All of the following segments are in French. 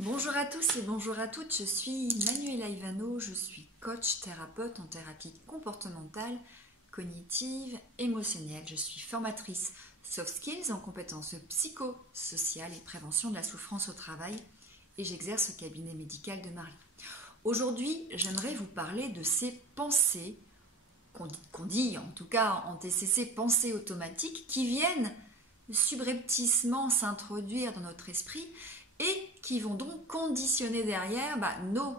Bonjour à tous et bonjour à toutes, je suis Manuela Ivano, je suis coach thérapeute en thérapie comportementale, cognitive, émotionnelle. Je suis formatrice soft skills en compétences psychosociales et prévention de la souffrance au travail et j'exerce au cabinet médical de Marly. Aujourd'hui, j'aimerais vous parler de ces pensées, qu'on dit en tout cas en TCC, pensées automatiques, qui viennent subrepticement s'introduire dans notre esprit et qui vont donc conditionner derrière nos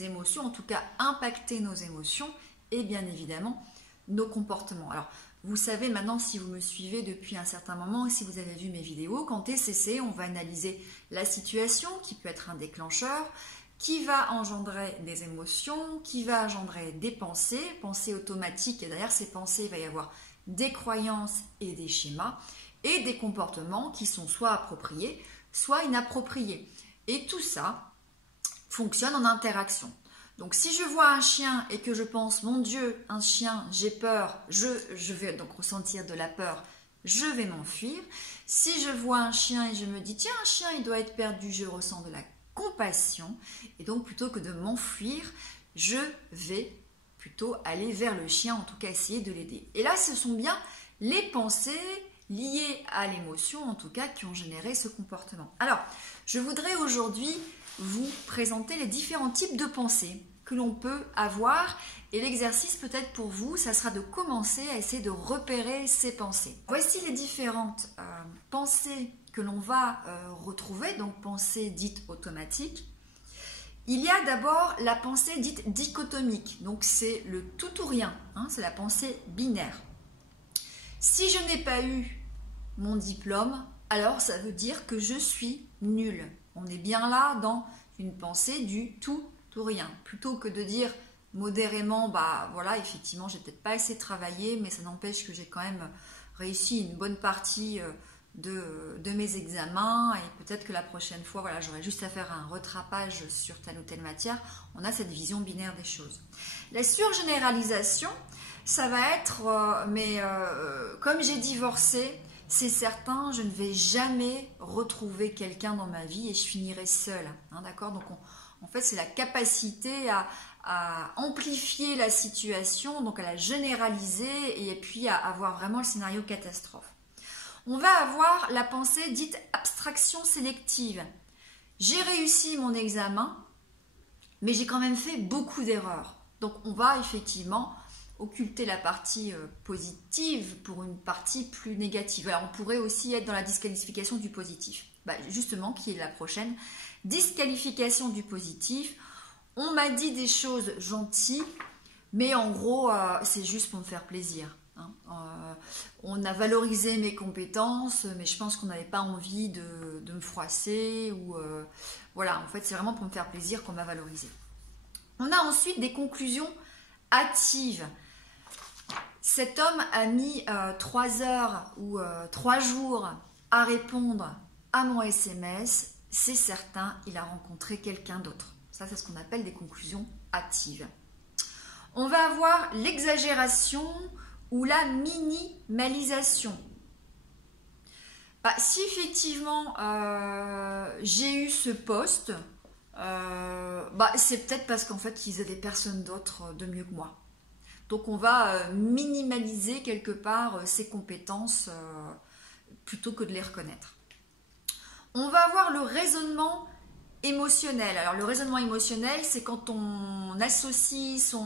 émotions, en tout cas impacter nos émotions et bien évidemment nos comportements. Alors, vous savez maintenant, si vous me suivez depuis un certain moment, si vous avez vu mes vidéos, qu'en TCC, on va analyser la situation qui peut être un déclencheur, qui va engendrer des émotions, qui va engendrer des pensées automatiques, et derrière ces pensées, il va y avoir des croyances et des schémas, et des comportements qui sont soit appropriés, soit inappropriés. Et tout ça fonctionne en interaction. Donc si je vois un chien et que je pense, mon Dieu, un chien, j'ai peur, je vais donc ressentir de la peur, je vais m'enfuir. Si je vois un chien et je me dis, tiens, un chien, il doit être perdu, je ressens de la compassion. Et donc plutôt que de m'enfuir, je vais plutôt aller vers le chien, en tout cas essayer de l'aider. Et là, ce sont bien les pensées liées à l'émotion, en tout cas, qui ont généré ce comportement. Alors, je voudrais aujourd'hui vous présenter les différents types de pensées que l'on peut avoir. Et l'exercice peut-être pour vous, ça sera de commencer à essayer de repérer ces pensées. Voici les différentes pensées que l'on va retrouver, donc pensées dites automatiques. Il y a d'abord la pensée dite dichotomique, donc c'est le tout ou rien, c'est la pensée binaire. Si je n'ai pas eu mon diplôme, alors ça veut dire que je suis nul. On est bien là dans une pensée du tout ou rien. Plutôt que de dire modérément, voilà, effectivement, j'ai peut-être pas assez travaillé, mais ça n'empêche que j'ai quand même réussi une bonne partie de mes examens et peut-être que la prochaine fois, voilà, j'aurai juste à faire un rattrapage sur telle ou telle matière. On a cette vision binaire des choses. La surgénéralisation, ça va être, comme j'ai divorcé, c'est certain, je ne vais jamais retrouver quelqu'un dans ma vie et je finirai seule. D'accord ? Donc, en fait, c'est la capacité à amplifier la situation, donc à la généraliser et puis à avoir vraiment le scénario catastrophe. On va avoir la pensée dite abstraction sélective. J'ai réussi mon examen, mais j'ai quand même fait beaucoup d'erreurs. Donc, on va effectivement occulter la partie positive pour une partie plus négative. Alors, on pourrait aussi être dans la disqualification du positif. Justement, qui est la prochaine. Disqualification du positif. On m'a dit des choses gentilles, mais en gros, c'est juste pour me faire plaisir. On a valorisé mes compétences, mais je pense qu'on n'avait pas envie de me froisser. Voilà, en fait, c'est vraiment pour me faire plaisir qu'on m'a valorisé. On a ensuite des conclusions hâtives. Cet homme a mis 3 heures ou 3 jours à répondre à mon SMS. C'est certain, il a rencontré quelqu'un d'autre. Ça, c'est ce qu'on appelle des conclusions hâtives. On va avoir l'exagération ou la minimalisation. Si effectivement j'ai eu ce poste, c'est peut-être parce qu'en fait, ils n'avaient personne d'autre de mieux que moi. Donc, on va minimaliser quelque part ses compétences plutôt que de les reconnaître. On va avoir le raisonnement émotionnel. Alors, le raisonnement émotionnel, c'est quand on associe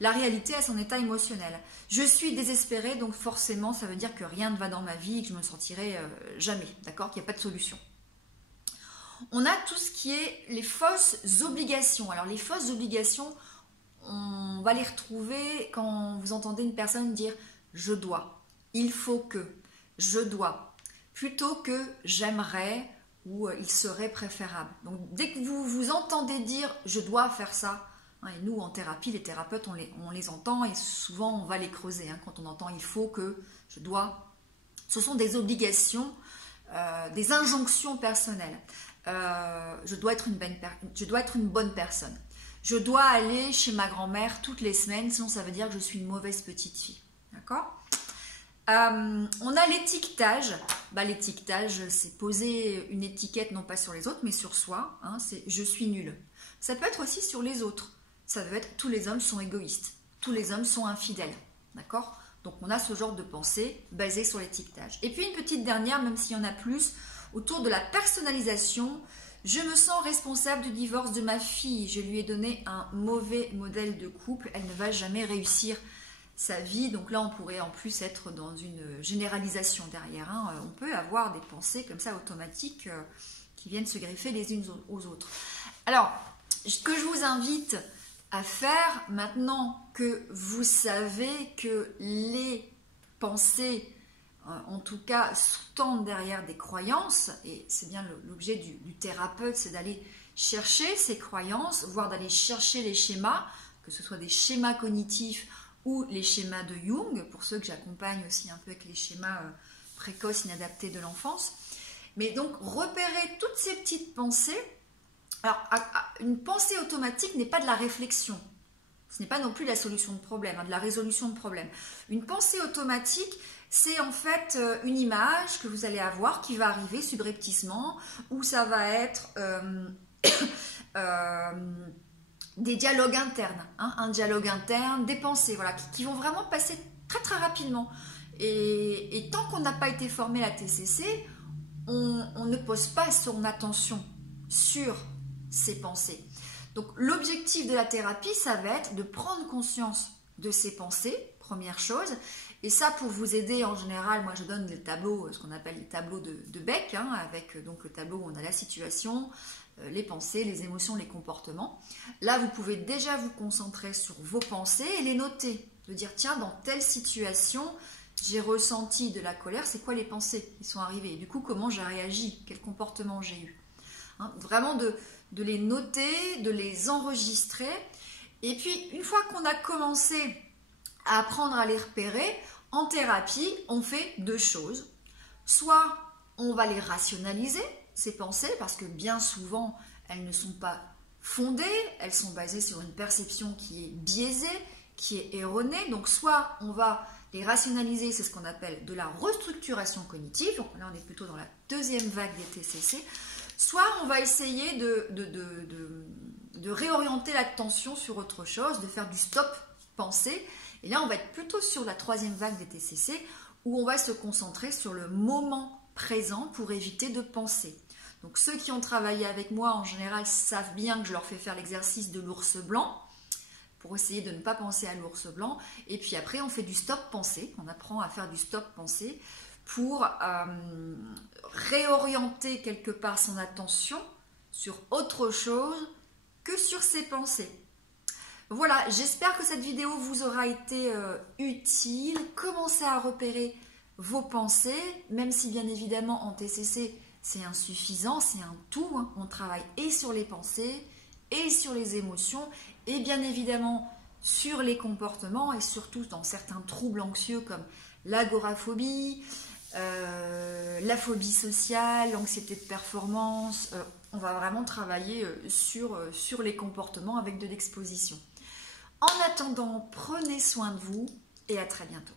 la réalité à son état émotionnel. Je suis désespérée, donc forcément, ça veut dire que rien ne va dans ma vie et que je me sentirai jamais, d'accord, qu'il n'y a pas de solution. On a tout ce qui est les fausses obligations. Alors, les fausses obligations, on va les retrouver quand vous entendez une personne dire « je dois »,« il faut que »,« je dois », plutôt que « j'aimerais » ou « il serait préférable ». Donc, dès que vous vous entendez dire « je dois faire ça », et nous, en thérapie, les thérapeutes, on les entend et souvent, on va les creuser. Quand on entend « il faut que »,« je dois », ce sont des obligations, des injonctions personnelles. Je dois être une bonne personne. Je dois aller chez ma grand-mère toutes les semaines, sinon ça veut dire que je suis une mauvaise petite fille. D'accord ? On a l'étiquetage. L'étiquetage, c'est poser une étiquette non pas sur les autres, mais sur soi. Hein, c'est « je suis nul ». Ça peut être aussi sur les autres. Ça peut être « tous les hommes sont égoïstes », « tous les hommes sont infidèles ». D'accord? Donc on a ce genre de pensée basée sur l'étiquetage. Et puis une petite dernière, même s'il y en a plus, autour de la personnalisation. Je me sens responsable du divorce de ma fille. Je lui ai donné un mauvais modèle de couple. Elle ne va jamais réussir sa vie. Donc là, on pourrait en plus être dans une généralisation derrière. Hein. On peut avoir des pensées comme ça automatiques qui viennent se greffer les unes aux autres. Alors, ce que je vous invite à faire maintenant que vous savez que les pensées, en tout cas, sous-tendent derrière des croyances, et c'est bien l'objet du thérapeute, c'est d'aller chercher ces croyances, voire d'aller chercher les schémas, que ce soit des schémas cognitifs ou les schémas de Jung, pour ceux que j'accompagne aussi un peu avec les schémas précoces, inadaptés de l'enfance. Mais donc, repérer toutes ces petites pensées. Alors, une pensée automatique n'est pas de la réflexion. Ce n'est pas non plus la solution de problème, de la résolution de problème. Une pensée automatique, c'est en fait une image que vous allez avoir qui va arriver subrepticement, ou ça va être des dialogues internes, hein, un dialogue interne, des pensées, voilà, qui vont vraiment passer très très rapidement. Et tant qu'on n'a pas été formé à la TCC, on ne pose pas son attention sur ces pensées. Donc l'objectif de la thérapie, ça va être de prendre conscience de ces pensées, première chose. Et ça, pour vous aider, en général, moi je donne les tableaux, ce qu'on appelle les tableaux de Beck, hein, avec donc le tableau où on a la situation, les pensées, les émotions, les comportements. Là, vous pouvez déjà vous concentrer sur vos pensées et les noter. De dire, tiens, dans telle situation, j'ai ressenti de la colère, c'est quoi les pensées qui sont arrivées? Et du coup, comment j'ai réagi? Quel comportement j'ai eu? Hein, vraiment de les noter, de les enregistrer. Et puis, une fois qu'on a commencé à apprendre à les repérer, en thérapie, on fait deux choses. Soit on va les rationaliser, ces pensées, parce que bien souvent, elles ne sont pas fondées, elles sont basées sur une perception qui est biaisée, qui est erronée. Donc, soit on va les rationaliser, c'est ce qu'on appelle de la restructuration cognitive. Donc là, on est plutôt dans la deuxième vague des TCC. Soit on va essayer de réorienter l'attention sur autre chose, de faire du stop pensée. Et là, on va être plutôt sur la troisième vague des TCC, où on va se concentrer sur le moment présent pour éviter de penser. Donc ceux qui ont travaillé avec moi, en général, savent bien que je leur fais faire l'exercice de l'ours blanc, pour essayer de ne pas penser à l'ours blanc. Et puis après, on fait du stop pensée. On apprend à faire du stop pensée pour réorienter quelque part son attention sur autre chose que sur ses pensées. Voilà, j'espère que cette vidéo vous aura été utile. Commencez à repérer vos pensées, même si bien évidemment en TCC c'est insuffisant, c'est un tout. Hein. On travaille et sur les pensées et sur les émotions et bien évidemment sur les comportements et surtout dans certains troubles anxieux comme l'agoraphobie, la phobie sociale, l'anxiété de performance. On va vraiment travailler sur les comportements avec de l'exposition. En attendant, prenez soin de vous et à très bientôt.